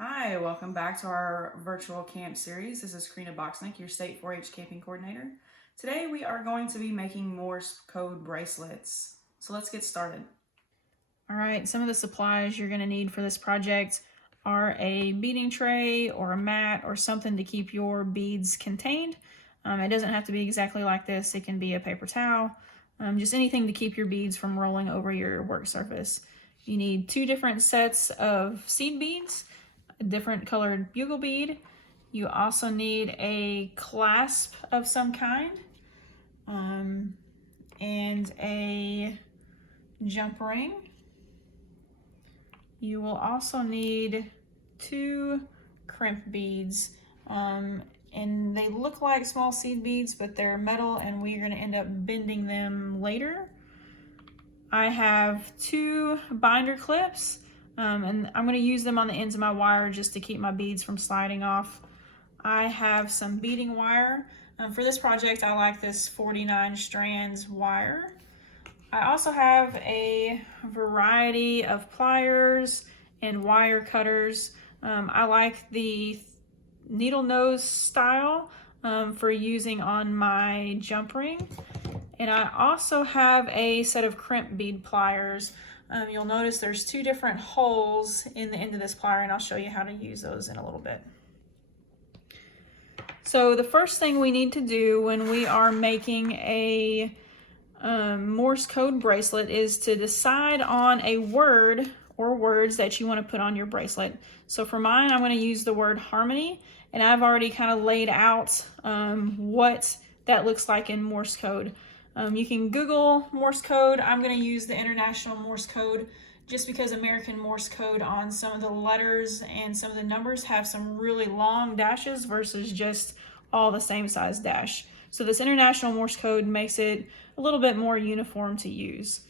Hi, welcome back to our virtual camp series. This is Karina Boxnick, your State 4-H camping coordinator. Today we are going to be making Morse Code bracelets. So let's get started. All right, some of the supplies you're going to need for this project are a beading tray or a mat or something to keep your beads contained. It doesn't have to be exactly like this. It can be a paper towel, just anything to keep your beads from rolling over your work surface. You need 2 different sets of seed beads, a different colored bugle bead. You also need a clasp of some kind, and a jump ring. You will also need 2 crimp beads, and they look like small seed beads, but they're metal and we're going to end up bending them later. I have 2 binder clips, and I'm going to use them on the ends of my wire just to keep my beads from sliding off. I have some beading wire. For this project, I like this 49 strands wire. I also have a variety of pliers and wire cutters. I like the needle nose style for using on my jump ring. And I also have a set of crimp bead pliers. You'll notice there's 2 different holes in the end of this plier, and I'll show you how to use those in a little bit. So the first thing we need to do when we are making a Morse code bracelet is to decide on a word or words that you want to put on your bracelet. So for mine, I'm going to use the word harmony, and I've already kind of laid out what that looks like in Morse code. You can Google Morse code. I'm going to use the International Morse code just because American Morse code on some of the letters and some of the numbers have some really long dashes versus just all the same size dash. So this International Morse code makes it a little bit more uniform to use.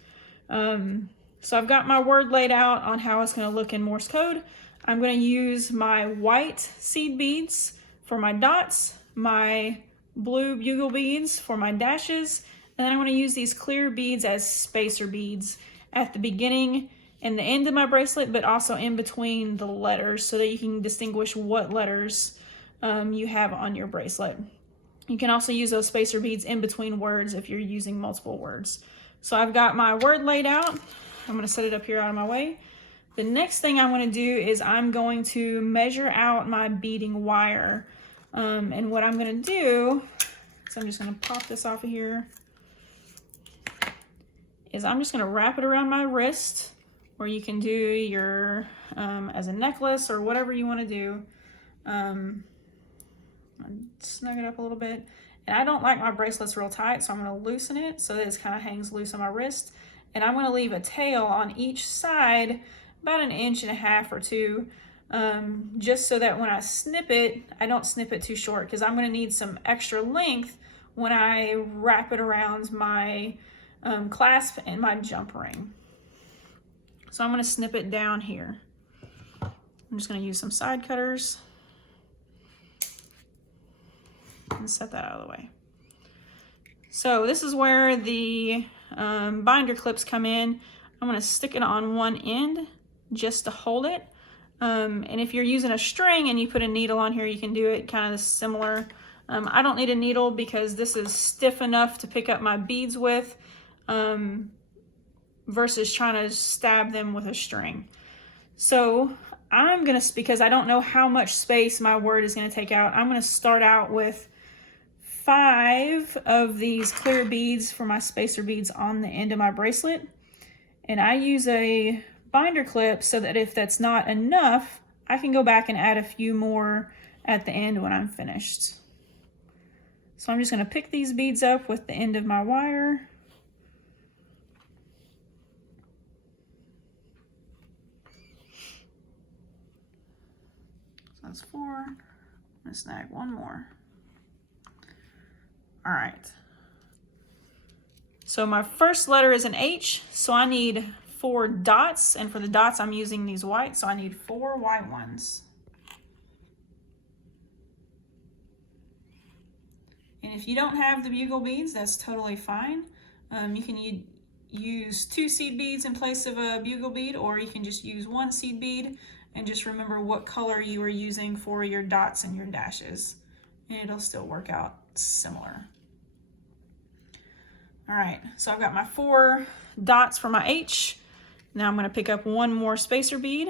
So I've got my word laid out on how it's going to look in Morse code. I'm going to use my white seed beads for my dots, my blue bugle beads for my dashes, and then I'm going to use these clear beads as spacer beads at the beginning and the end of my bracelet, but also in between the letters so that you can distinguish what letters you have on your bracelet. You can also use those spacer beads in between words if you're using multiple words. So I've got my word laid out. I'm going to set it up here out of my way. The next thing I'm going to do is I'm going to measure out my beading wire. And what I'm going to do is I'm just going to pop this off of here. Is I'm just going to wrap it around my wrist, or you can do your as a necklace or whatever you want to do. Snug it up a little bit. And I don't like my bracelets real tight, so I'm going to loosen it so that it kind of hangs loose on my wrist. And I'm going to leave a tail on each side about 1.5 inches or 2, just so that when I snip it, I don't snip it too short, because I'm going to need some extra length when I wrap it around my clasp and my jump ring. So I'm going to snip it down here. I'm just going to use some side cutters and set that out of the way. So this is where the binder clips come in. I'm going to stick it on one end just to hold it. And if you're using a string and you put a needle on here, you can do it kind of similar. I don't need a needle because this is stiff enough to pick up my beads with, versus trying to stab them with a string. So I'm going to, because I don't know how much space my word is going to take out, I'm going to start out with 5 of these clear beads for my spacer beads on the end of my bracelet. And I use a binder clip so that if that's not enough, I can go back and add a few more at the end when I'm finished. So I'm just going to pick these beads up with the end of my wire. So that's 4. I'm going to snag 1 more. All right. So my first letter is an H, so I need 4 dots, and for the dots I'm using these white, so I need 4 white ones. And if you don't have the bugle beads, that's totally fine. You can use 2 seed beads in place of a bugle bead, or you can just use 1 seed bead and just remember what color you are using for your dots and your dashes, and it'll still work out similar. All right, so I've got my 4 dots for my H. Now I'm going to pick up one more spacer bead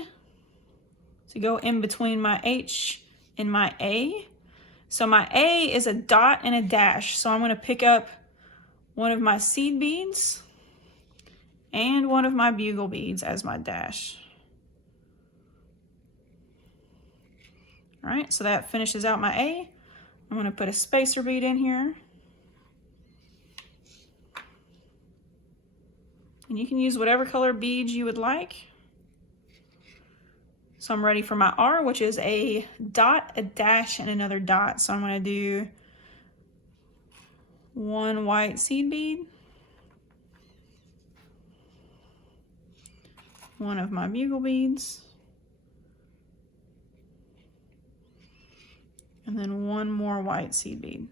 to go in between my H and my A. So my A is a dot and a dash, so I'm going to pick up one of my seed beads and one of my bugle beads as my dash. All right, so that finishes out my A. I'm going to put a spacer bead in here. And you can use whatever color beads you would like. So I'm ready for my R, which is a dot, a dash, and another dot. So I'm going to do 1 white seed bead, one of my bugle beads, and then one more white seed bead.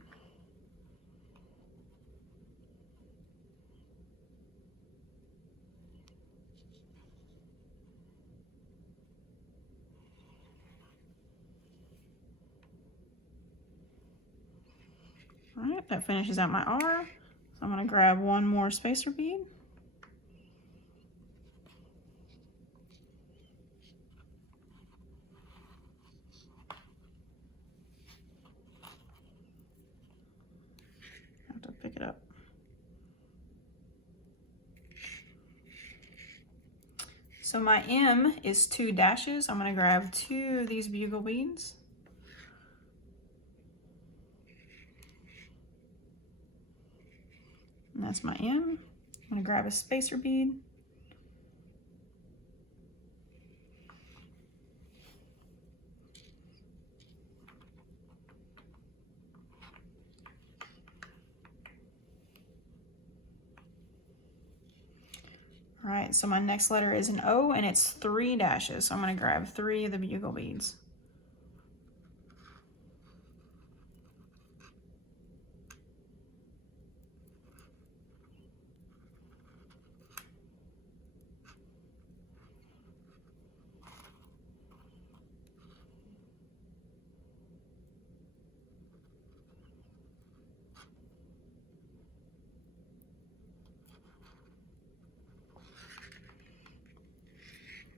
All right, that finishes out my R. So I'm going to grab one more spacer bead. I have to pick it up. So my M is 2 dashes. I'm going to grab 2 of these bugle beads. And that's my M. I'm going to grab a spacer bead. All right, so my next letter is an O, and it's 3 dashes. So I'm going to grab 3 of the bugle beads.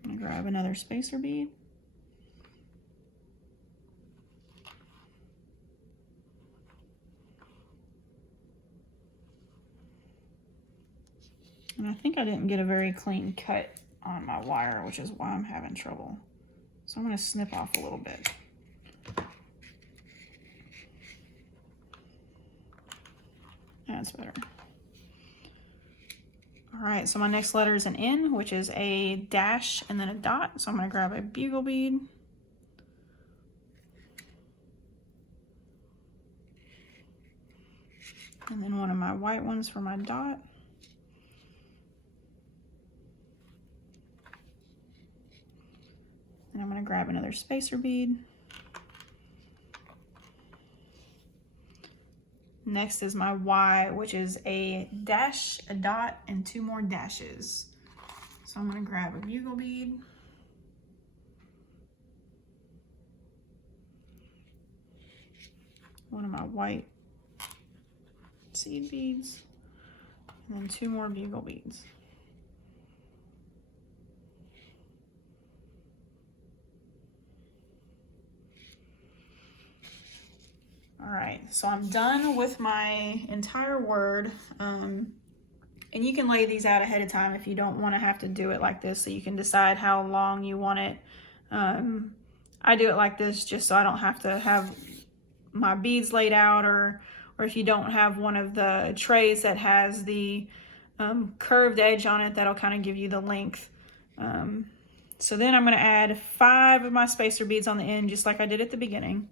I'm going to grab another spacer bead. And I think I didn't get a very clean cut on my wire, which is why I'm having trouble. So I'm going to snip off a little bit. That's better. All right, so my next letter is an N, which is a dash and then a dot. So I'm going to grab a bugle bead. And then one of my white ones for my dot. And I'm going to grab another spacer bead. Next is my Y, which is a dash, a dot, and 2 more dashes. So I'm going to grab a bugle bead. One of my white seed beads, and then 2 more bugle beads. All right, so I'm done with my entire word. And you can lay these out ahead of time if you don't want to have to do it like this, so you can decide how long you want it. I do it like this just so I don't have to have my beads laid out, or if you don't have one of the trays that has the curved edge on it, that'll kind of give you the length. So then I'm going to add 5 of my spacer beads on the end, just like I did at the beginning.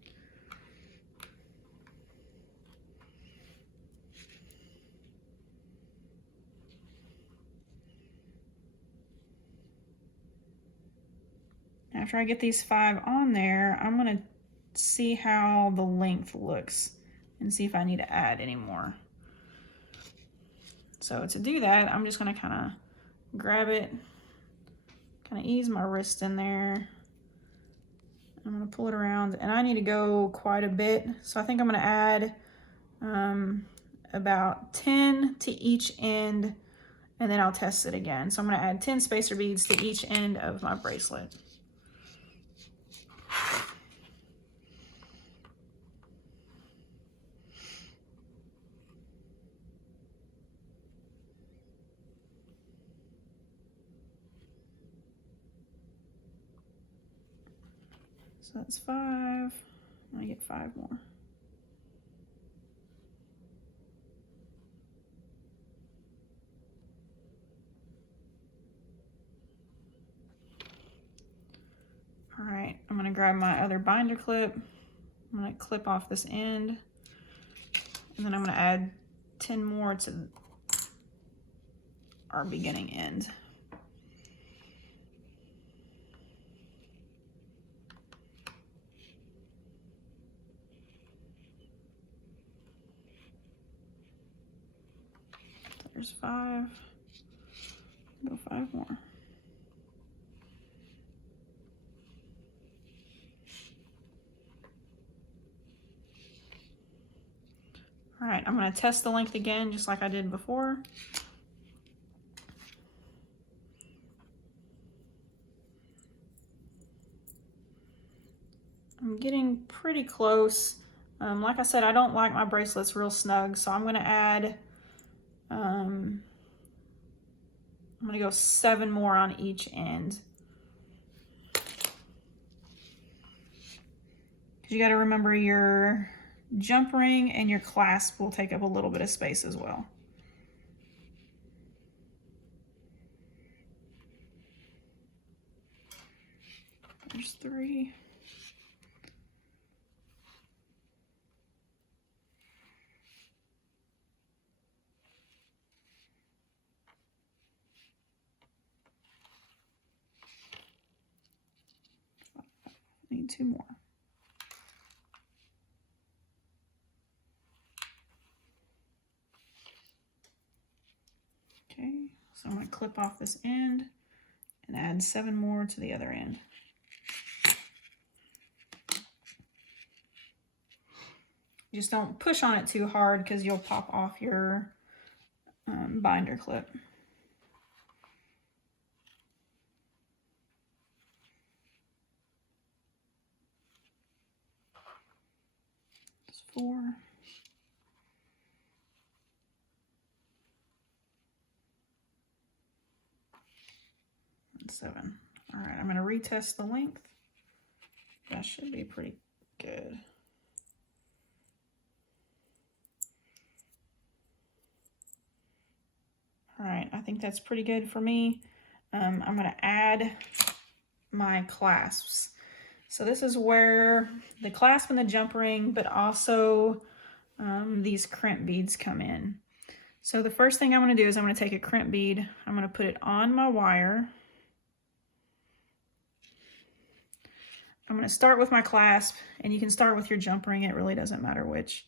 After I get these 5 on there, I'm going to see how the length looks and see if I need to add any more. So to do that, I'm just going to kind of grab it, kind of ease my wrist in there, I'm gonna pull it around, and I need to go quite a bit. So I think I'm gonna add about 10 to each end, and then I'll test it again. So I'm gonna add 10 spacer beads to each end of my bracelet. So that's 5. I'm gonna get 5 more. All right, I'm gonna grab my other binder clip. I'm gonna clip off this end, and then I'm gonna add 10 more to our beginning end. So there's 5, go 5 more. All right, I'm going to test the length again, just like I did before. I'm getting pretty close. Like I said, I don't like my bracelets real snug, so I'm going to add, I'm going to go 7 more on each end. Because you got to remember your jump ring and your clasp will take up a little bit of space as well. There's 3. Need 2 more. Okay, so I'm going to clip off this end and add 7 more to the other end. Just don't push on it too hard because you'll pop off your binder clip. That's 4. And 7. All right, I'm going to retest the length. That should be pretty good. All right, I think that's pretty good for me. I'm going to add my clasps. So this is where the clasp and the jump ring, but also these crimp beads come in. So the first thing I'm going to do is I'm going to take a crimp bead. I'm going to put it on my wire. I'm going to start with my clasp, and you can start with your jump ring. It really doesn't matter which.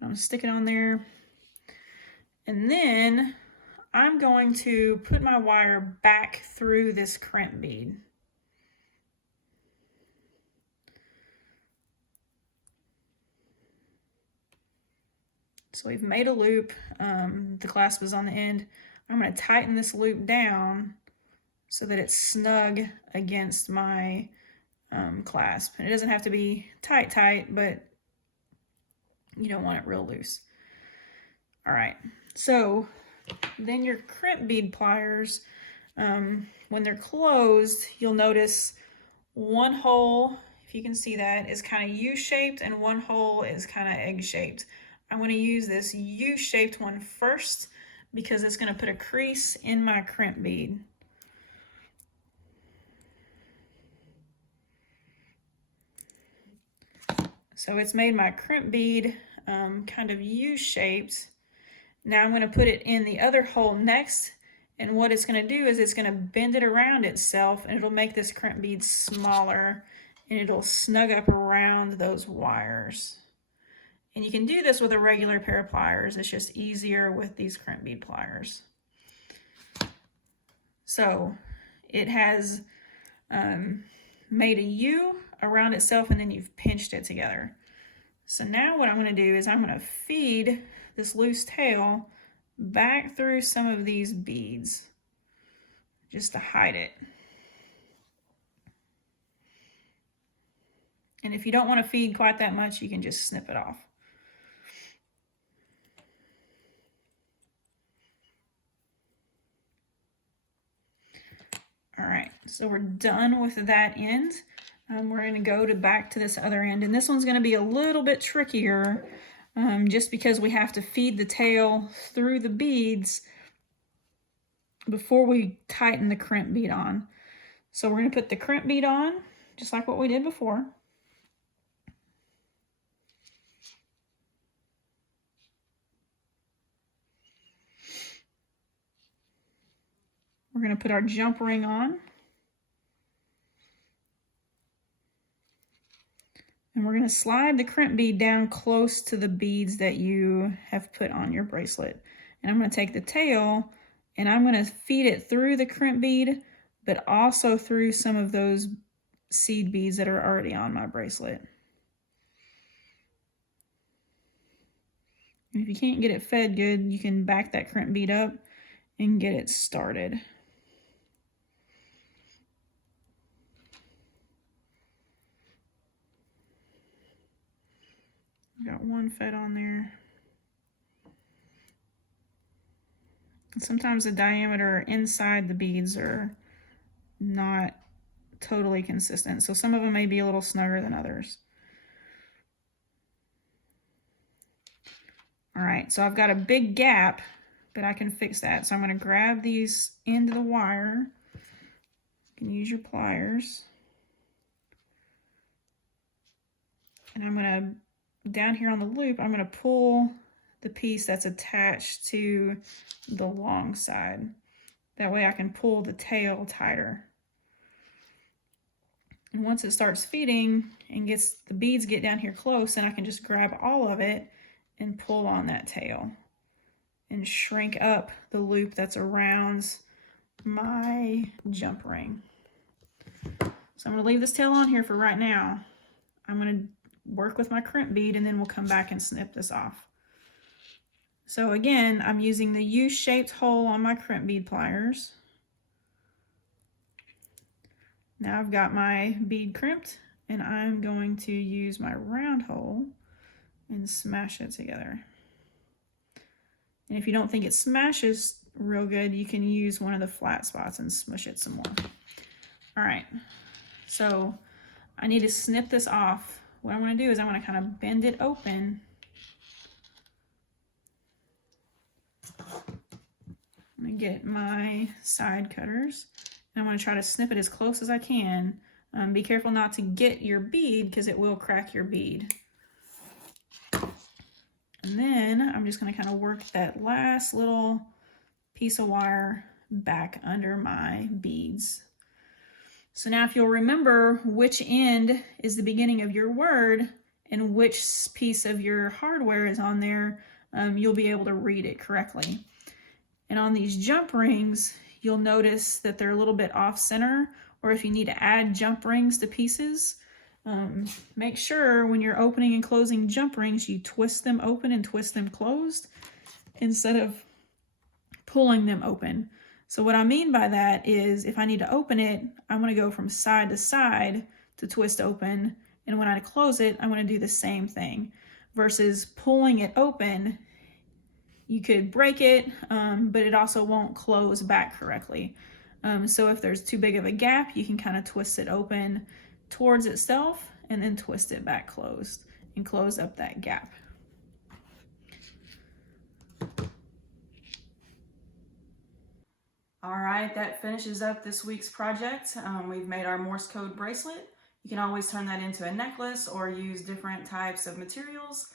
I'm going to stick it on there. And then I'm going to put my wire back through this crimp bead. So we've made a loop. The clasp is on the end. I'm going to tighten this loop down so that it's snug against my clasp. And it doesn't have to be tight, but you don't want it real loose. All right, so then your crimp bead pliers, when they're closed, you'll notice one hole, if you can see that, is kind of U-shaped and one hole is kind of egg-shaped. I'm going to use this U-shaped one first because it's going to put a crease in my crimp bead. So it's made my crimp bead kind of U-shaped. Now I'm going to put it in the other hole next, and what it's going to do is it's going to bend it around itself, and it'll make this crimp bead smaller, and it'll snug up around those wires. And you can do this with a regular pair of pliers. It's just easier with these crimp bead pliers. So it has made a U around itself and then you've pinched it together. So now what I'm going to do is I'm going to feed this loose tail back through some of these beads just to hide it. And if you don't want to feed quite that much, you can just snip it off. All right, so we're done with that end. We're going to go back to this other end, and this one's going to be a little bit trickier just because we have to feed the tail through the beads before we tighten the crimp bead on. So we're going to put the crimp bead on, just like what we did before. We're going to put our jump ring on. And we're going to slide the crimp bead down close to the beads that you have put on your bracelet. And I'm going to take the tail and I'm going to feed it through the crimp bead, but also through some of those seed beads that are already on my bracelet. And if you can't get it fed good, you can back that crimp bead up and get it started. Got one fed on there. Sometimes the diameter inside the beads are not totally consistent, so some of them may be a little snugger than others. All right, so I've got a big gap, but I can fix that. So I'm going to grab these end of the wire. You can use your pliers. And I'm going to, down here on the loop, I'm going to pull the piece that's attached to the long side. That way I can pull the tail tighter. And once it starts feeding and gets the beads get down here close, then I can just grab all of it and pull on that tail and shrink up the loop that's around my jump ring. So I'm going to leave this tail on here for right now. I'm going to work with my crimp bead and then we'll come back and snip this off. So again, I'm using the U-shaped hole on my crimp bead pliers. Now I've got my bead crimped and I'm going to use my round hole and smash it together. And if you don't think it smashes real good, you can use one of the flat spots and smush it some more. All right, so I need to snip this off. What I'm going to do is I'm going to kind of bend it open. I'm going to get my side cutters and I'm going to try to snip it as close as I can. Be careful not to get your bead because it will crack your bead. And then I'm just going to kind of work that last little piece of wire back under my beads. So now if you'll remember which end is the beginning of your word and which piece of your hardware is on there, you'll be able to read it correctly. And on these jump rings, you'll notice that they're a little bit off center, or if you need to add jump rings to pieces, make sure when you're opening and closing jump rings, you twist them open and twist them closed instead of pulling them open. So what I mean by that is if I need to open it, I'm going to go from side to side to twist open. And when I close it, I'm going to do the same thing. Versus pulling it open, you could break it, but it also won't close back correctly. So if there's too big of a gap, you can kind of twist it open towards itself and then twist it back closed and close up that gap. All right, that finishes up this week's project. We've made our Morse code bracelet. You can always turn that into a necklace or use different types of materials.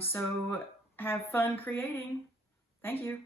So have fun creating. Thank you.